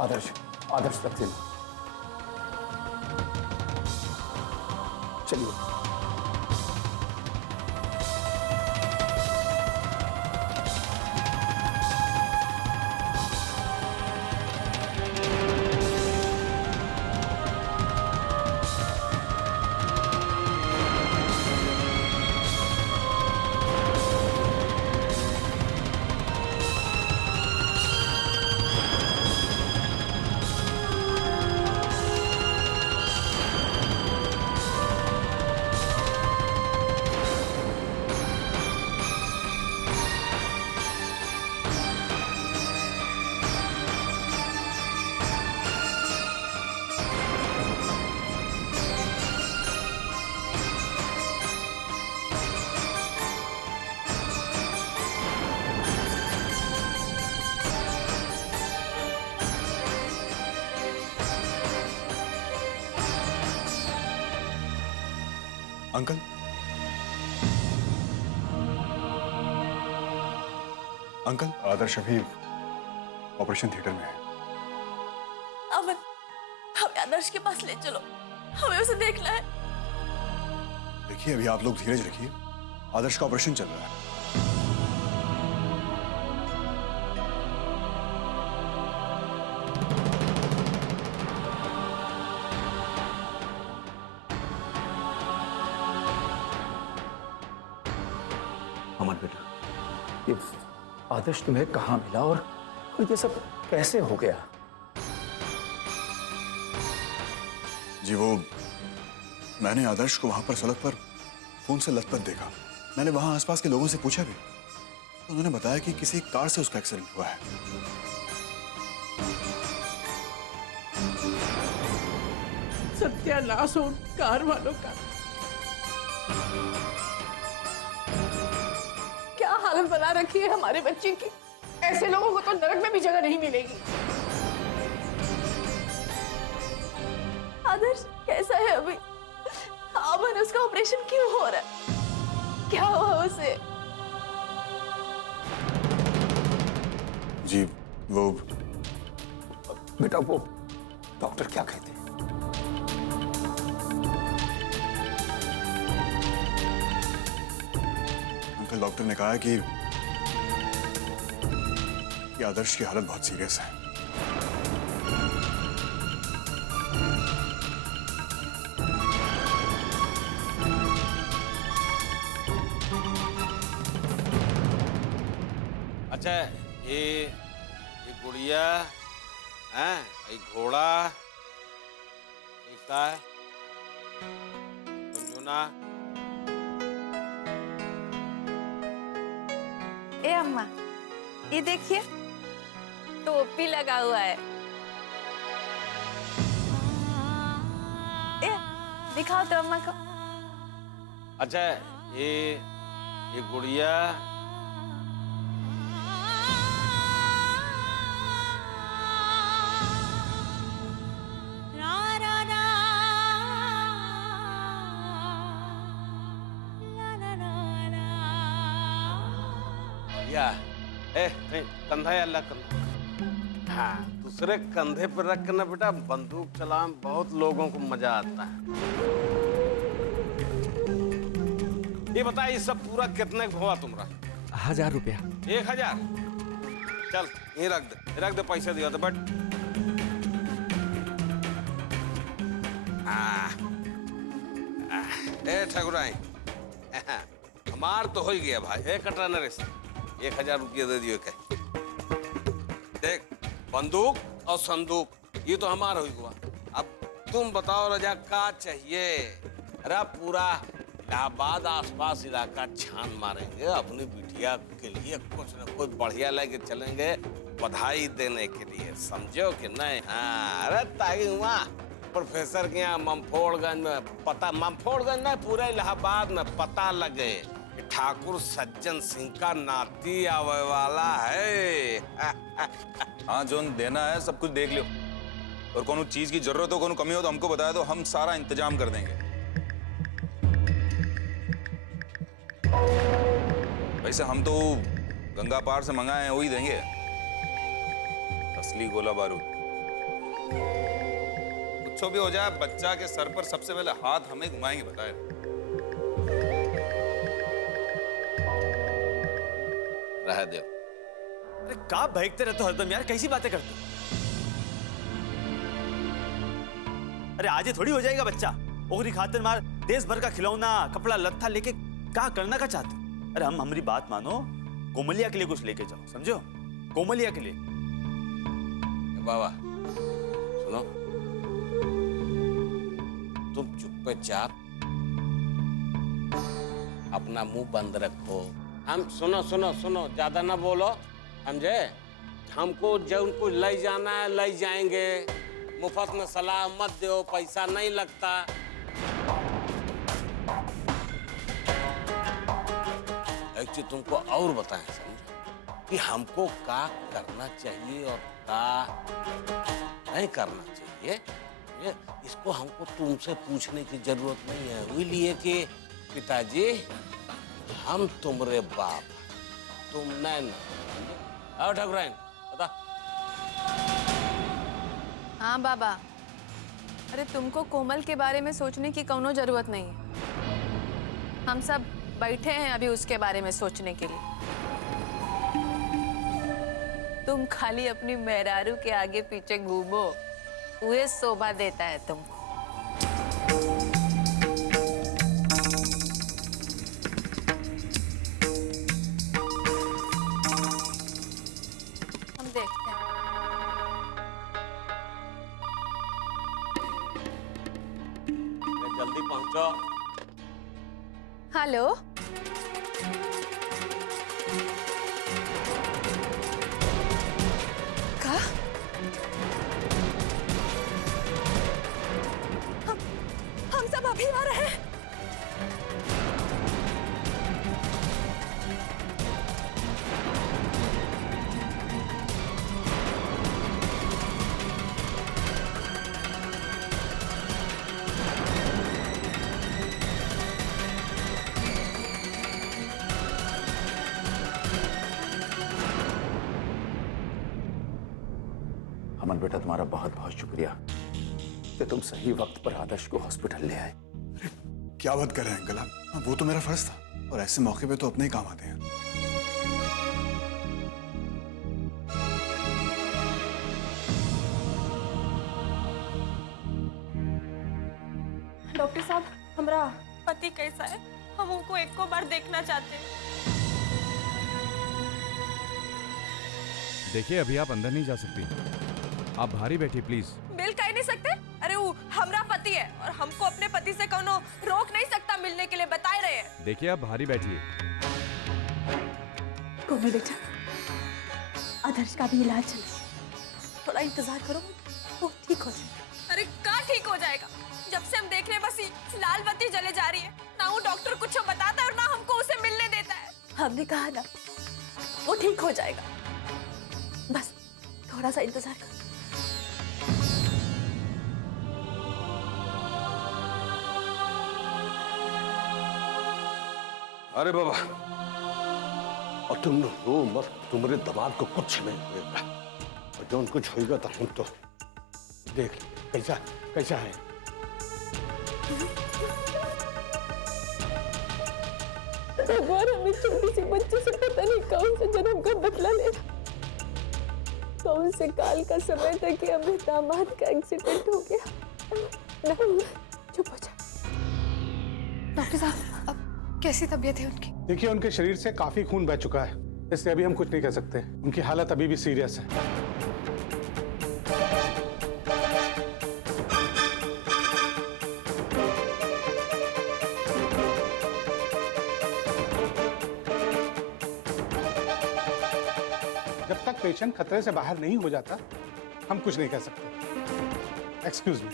आदर्श, आदर्श रख देना। चलिए। अंकल, अंकल, आदर्श अभी ऑपरेशन थिएटर में है। अमन, हमें आदर्श के पास ले चलो, हमें उसे देखना है। देखिए, अभी आप लोग धीरज रखिए, आदर्श का ऑपरेशन चल रहा है। अमन बेटा, ये आदर्श तुम्हें कहाँ मिला और ये सब कैसे हो गया? जी वो, मैंने आदर्श को वहां पर सड़क पर फोन से लथपथ देखा। मैंने वहां आसपास के लोगों से पूछा भी, तो उन्होंने बताया कि किसी कार से उसका एक्सीडेंट हुआ है। सत्यानाश हो कार वालों का। क्या हालत बना रखी है हमारे बच्चे की। ऐसे लोगों को तो नरक में भी जगह नहीं मिलेगी। आदर्श कैसा है अभी? अमन, उसका ऑपरेशन क्यों हो रहा है? क्या हुआ उसे? जी वो, बेटा वो डॉक्टर क्या कहते हैं? अंकल, डॉक्टर ने कहा है कि आदर्श की हालत बहुत सीरियस है। अच्छा, ये गुड़िया है, ये घोड़ा, ये का है झुनझुना। ए अम्मा, ये देखिए, टोपी लगा हुआ है। ए, दिखाओ तो अम्मा को। अच्छा, ये गुड़िया, नहीं, कंधा है, अल्लाह कंधा। हाँ, दूसरे कंधे पर रख के ना बेटा बंदूक चलाने बहुत लोगों को मजा आता है। ये बता, ये सब पूरा कितने का हुआ तुम्हारा? 1000 रुपया। 1000? चल, ये रख दे पैसे दिया तो बट। ए ठकुराई, हमार तो हो ही गया भाई। एक कटरा नरेश, 1000 रुपया दे दियो। देख, बंदूक और संदूक ये तो हमारा ही हुआ। अब तुम बताओ रजा, क्या चाहिए? अरे पूरा इलाहाबाद आसपास इलाका छान मारेंगे, अपनी बिटिया के लिए कुछ न कुछ बढ़िया लेके चलेंगे, बधाई देने के लिए, समझो कि नहीं? हाँ, अरे ताकि हुआ प्रोफेसर के यहाँ ममफोड़गंज में पता, ममफोड़गंज में पूरे इलाहाबाद में पता लगे कि ठाकुर सज्जन सिंह का नाती आवे वाला है। हाँ, जो देना है सब कुछ देख लो, और कोनो चीज की जरूरत हो, कोनो कमी हो तो हमको बताया तो हम सारा इंतजाम कर देंगे। वैसे हम तो गंगा पार से मंगाए हैं, वही देंगे, असली गोला बारूद। कुछ भी हो जाए, बच्चा के सर पर सबसे पहले हाथ हमें घुमाएंगे, बताए। रह दो। अरे का भागते रहते हो हरदम यार, कैसी बातें करते हो? अरे आज ही थोड़ी हो जाएगा बच्चा। ओखरी खातिर मार देश भर का खिलौना कपड़ा लत्था लेके क्या करना का चाहते? अरे हम हमारी बात मानो, कोमलिया के लिए कुछ लेके जाओ, समझो? कोमलिया के लिए। बाबा सुनो, तुम चुपचाप अपना मुंह बंद रखो। हम सुनो सुनो सुनो, ज्यादा ना बोलो, समझे? हमको जो उनको ले जाना है ले जाएंगे, मुफ्त में सलाह मत दो, पैसा नहीं लगता। एक चीज तुमको और बताएं, समझो, कि हमको क्या करना चाहिए और क्या नहीं करना चाहिए। ये इसको हमको तुमसे पूछने की जरूरत नहीं है, इसलिए कि पिताजी हम तुम्हारे बाप, तुम नहीं। आओ ठाकुराइन, बता। हाँ बाबा, अरे तुमको कोमल के बारे में सोचने की कोनो जरूरत नहीं है। हम सब बैठे हैं अभी उसके बारे में सोचने के लिए। तुम खाली अपनी मेहरारू के आगे पीछे घूमो, वह शोभा देता है तुमको। हम देखते हैं। जल्दी पहुंचो। हेलो, का? हम सब अभी आ रहे हैं। अमन बेटा, तुम्हारा बहुत बहुत शुक्रिया कि तुम सही वक्त पर आदर्श को हॉस्पिटल ले आए। क्या बात कर रहे हैं अंकल आप? हाँ, वो तो मेरा फर्ज था, और ऐसे मौके पे तो अपने ही काम आते हैं। डॉक्टर साहब, हमारा पति कैसा है? हम उनको एक को बार देखना चाहते हैं। देखिए, अभी आप अंदर नहीं जा सकती, आप बाहर ही बैठिए प्लीज। मिल कह नहीं सकते? अरे वो हमारा पति है और हमको अपने पति से कोनो रोक नहीं सकता मिलने के लिए, बताए रहे हैं। देखिए, आप बाहर ही बैठिए। कोमल बेटा, आदर्श का भी इलाज चल, थोड़ा इंतजार करो, वो ठीक हो जाएगा। अरे क्या ठीक हो जाएगा? जब से हम देख रहे हैं बस ये लाल बत्ती जले जा रही है, ना वो डॉक्टर कुछ बताता है और ना हमको उसे मिलने देता है। हमने कहा ना, वो ठीक हो जाएगा, बस थोड़ा सा इंतजार करो। अरे बाबा, और तुम रो मत, तुम्हारे दिमाग को कुछ नहीं होगा, और जो कुछ होगा तो हम तो देख कैसा कैसा है। भगवान, हमें छोटी सी बच्चे से पता नहीं कौन से जन्म का बदला लेना, कौन से काल का समय था कि हमें दामाद का एक्सीडेंट हो गया। नहीं, चुप हो जा। डॉक्टर साहब, अब कैसी तबीयत है उनकी? देखिए, उनके शरीर से काफी खून बह चुका है, इसलिए अभी हम कुछ नहीं कर सकते। उनकी हालत अभी भी सीरियस है। जब तक पेशेंट खतरे से बाहर नहीं हो जाता, हम कुछ नहीं कर सकते। Excuse me.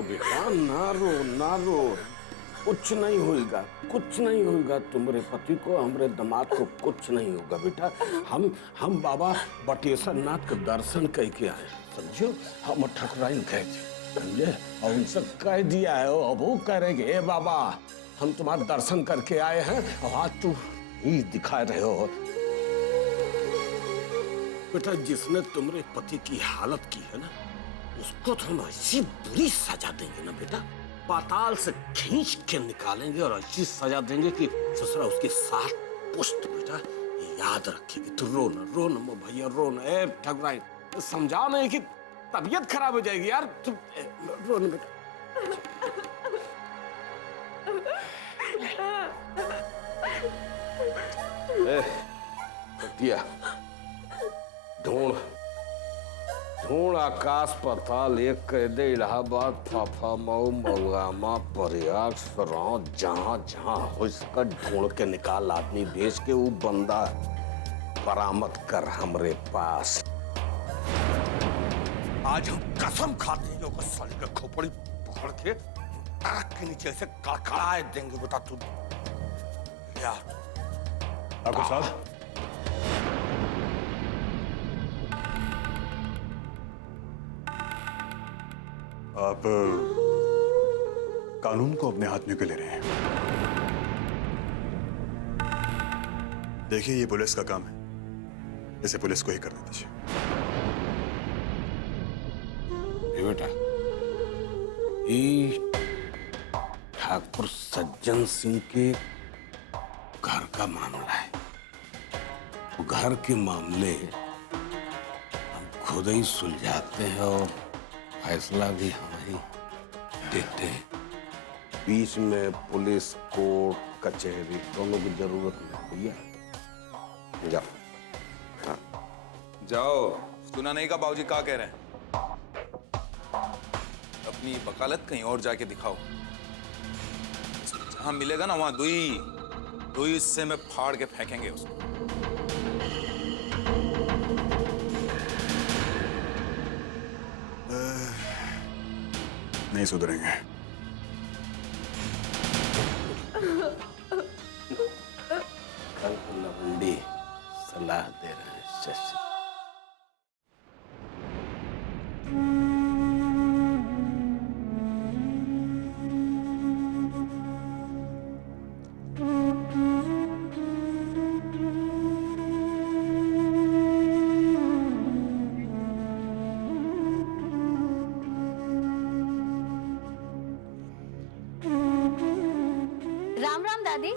रो बेटा, ना रो ना रो, कुछ नहीं होगा, कुछ नहीं होगा। तुम्हारे पति को, हमारे दामाद को कुछ नहीं होगा बेटा। हम बाबा बटेश्वर नाथ के दर्शन करके आए, समझो। हम ठकुराइन गए थे, समझे, और उनसे कह दिया है, अब वो करेंगे, ए बाबा हम तुम्हारा दर्शन करके आए हैं, और आज तू ही दिखा रहे हो। बेटा, जिसने तुम्हारे पति की हालत की है ना, उसको तो हम ऐसी बुरी सजा देंगे ना बेटा, पाताल से खींच के निकालेंगे और ऐसी सजा देंगे कि ससुरा उसके साथ पुष्ट। बेटा ये याद रखेगी, तू रो ना भैया, रो ना। ए ठकुराइन, समझाओ नहीं कि तबीयत खराब हो जाएगी यार, तू रो ना बेटा। कटिया ढूंढ आकाश पाताल, एक कह दे इलाहाबाद, फाफा मऊ, मऊआमा, प्रयाग, सराव, जहां जहां हो सका ढूंढ के निकाल, आदमी भेज के वो बंदा बरामद कर हमरे पास। आज हम कसम खाते हैं कि साली के खोपड़ी पकड़ के आग के नीचे से कड़कड़ाए देंगे बेटा। तू यार ठाकुर साहब, आप कानून को अपने हाथ में क्यों ले रहे हैं? देखिए, ये पुलिस का काम है, इसे पुलिस को ही करने दीजिए। बेटा, ये ठाकुर सज्जन सिंह के घर का मामला है। वो घर के मामले हम खुद ही सुलझाते हैं और फैसला भी हम ही देते हैं। बीच में पुलिस, कोर्ट, कचहरी दोनों की जरूरत नहीं भैया। जाओ जाओ, सुना नहीं का बाबूजी क्या कह रहे हैं? अपनी वकालत कहीं और जाके दिखाओ, जहां मिलेगा ना वहां दुई हिस्से में फाड़ के फेंकेंगे उसको। नहीं सुधरेंगे। कल लवंडी सलाह दे रहे हैं शशि। राम राम दादी।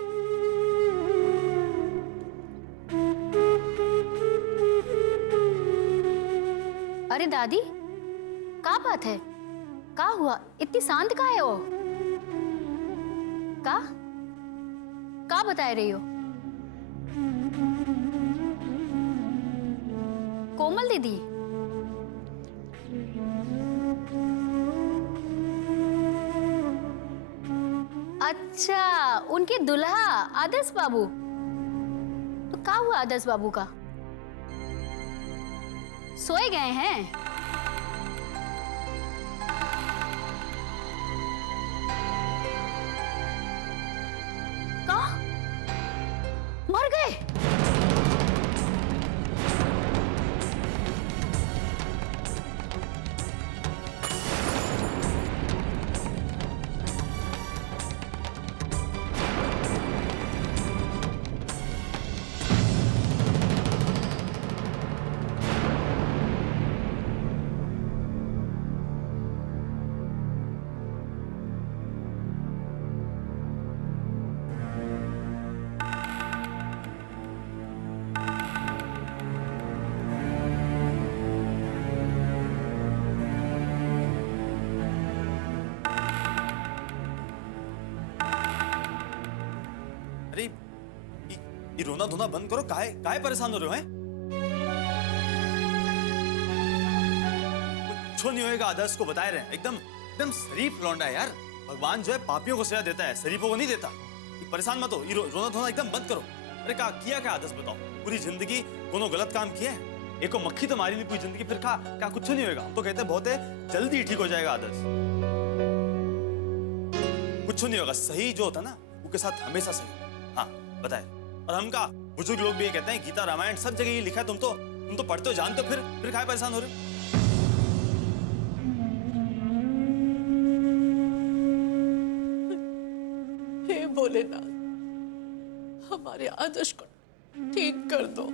अरे दादी, क्या बात है? क्या हुआ? इतनी शांत का है वो? का बता रही हो? कोमल दीदी? अच्छा, उनके दुल्हा आदर्श बाबू। तो क्या हुआ आदर्श बाबू का? सोए गए हैं? क्या? मर गए? अरे ये रोना धोना बंद करो, काहे परेशान हो रहे हो हैं? कुछ नहीं होएगा, आदर्श को बताए रहे, एकदम शरीफ लौंडा है यार। भगवान जो है पापियों को सजा देता है, शरीफों को नहीं देता। ये परेशान मत हो, ये रोना धोना एकदम बंद करो। अरे किया क्या आदर्श, बताओ? पूरी जिंदगी कोनो गलत काम किया है? एक को मक्खी तो मारी नहीं पूरी जिंदगी, फिर क्या कुछ नहीं होएगा? हम तो कहते हैं बहुत है, जल्दी ठीक हो जाएगा आदर्श। कुछ नहीं होगा, सही जो होता ना वो के साथ हमेशा सही होता। हाँ बताए। और हम का बुजुर्ग लोग भी ये कहते हैं, गीता रामायण सब जगह ये लिखा है, तुम तो पढ़ते हो, जानते हो, फिर काहे परेशान हो रहे हो? हे भोलेनाथ, हमारे आदर्श को ठीक कर दो।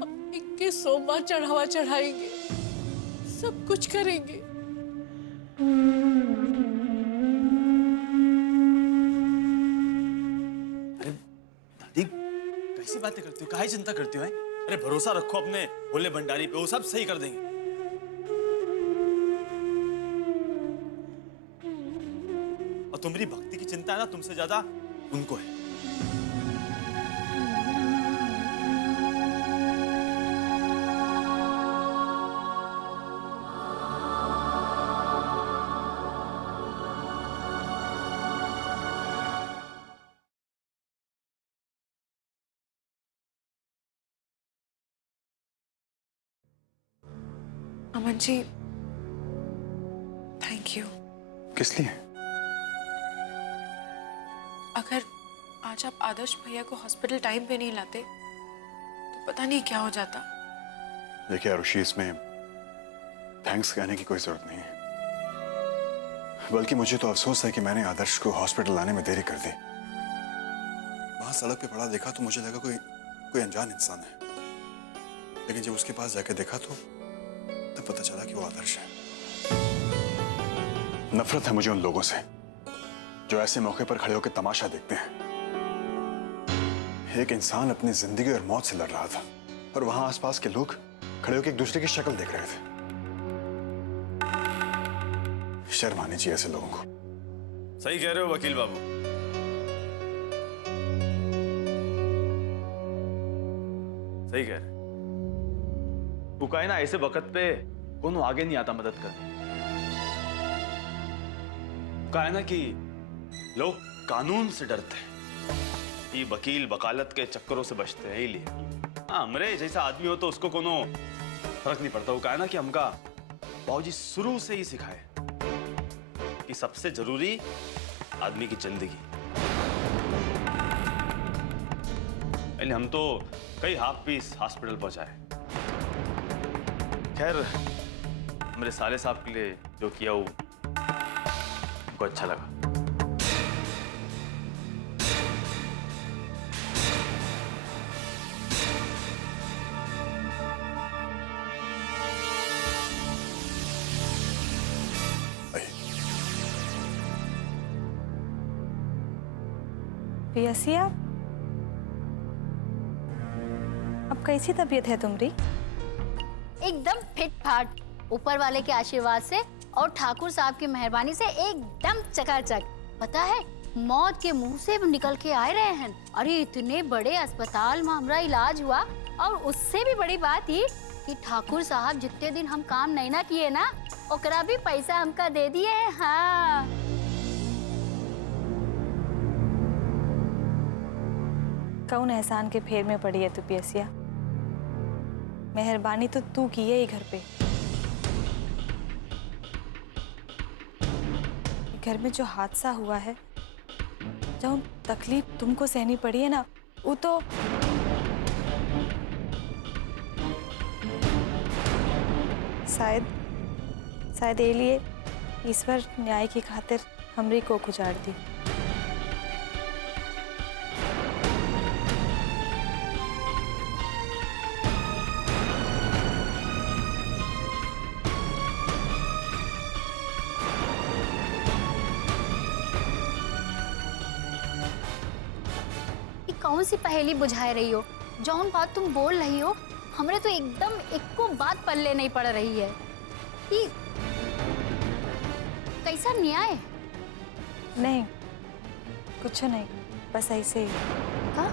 हम 21 सोमवार चढ़ावा चढ़ाएंगे, सब कुछ करेंगे। दादी कैसी बातें करती हो, काहे चिंता करती हो? अरे भरोसा रखो अपने भोले भंडारी पे, वो सब सही कर देंगे। और तुम्हारी भक्ति की चिंता है ना, तुमसे ज्यादा उनको है। Aman ji, thank you. किस लिए? अगर आज आप आदर्श भैया को हॉस्पिटल टाइम पे नहीं लाते तो पता नहीं क्या हो जाता। देखिए आरुषि, इसमें थैंक्स कहने की कोई जरूरत नहीं है, बल्कि मुझे तो अफसोस है कि मैंने आदर्श को हॉस्पिटल लाने में देरी कर दी। वहां सड़क पे पड़ा देखा तो मुझे लगा कोई अनजान इंसान है, लेकिन जब उसके पास जाकर देखा तो तब पता चला कि वो आदर्श है। नफरत है मुझे उन लोगों से जो ऐसे मौके पर खड़े होकर तमाशा देखते हैं। एक इंसान अपनी जिंदगी और मौत से लड़ रहा था और वहां आसपास के लोग खड़े होकर एक दूसरे की शक्ल देख रहे थे। शर्म आनी चाहिए ऐसे लोगों को। सही कह रहे हो वकील बाबू, सही कह रहे। वो कहे ना, ऐसे वक्त पे कोनो आगे नहीं आता मदद करने। कहा है ना कि लोग कानून से डरते हैं, ये वकील वकालत के चक्करों से बचते हैं, इसलिए। हाँ, हमरे जैसा आदमी हो तो उसको कोनो फर्क नहीं पड़ता। वो कहा है ना कि हमका बाबूजी शुरू से ही सिखाए कि सबसे जरूरी आदमी की जिंदगी। पहले हम तो कई हाफ पीस हॉस्पिटल पहुंचाए। खैर, मेरे साले साहब के लिए जो किया वो को अच्छा लगा। पियसिया, अब कैसी तबीयत है तुम्हारी? एकदम फिट फाट, ऊपर वाले के आशीर्वाद से और ठाकुर साहब की मेहरबानी से एकदम चकाचक। पता है, मौत के मुंह से निकल के आए रहे हैं। अरे इतने बड़े अस्पताल में हमारा इलाज हुआ, और उससे भी बड़ी बात ये कि ठाकुर साहब जितने दिन हम काम नहीं ना किए ना, ओकरा भी पैसा हमका दे दिए है। हाँ, कौन एहसान के फेर में पड़ी है तू पियसिया? मेहरबानी तो तू की है ही घर पे। घर में जो हादसा हुआ है, जो तकलीफ तुमको सहनी पड़ी है ना, वो तो शायद ये लिए ईश्वर न्याय की खातिर हमरी को गुजार दी। कौन सी पहेली बुझाए रही हो? जौन बात तुम बोल रही हो, हमरे तो एकदम एको बात पल्ले नहीं पड़ रही है कि कैसा न्याय? नहीं, कुछ नहीं, बस ऐसे ही। का?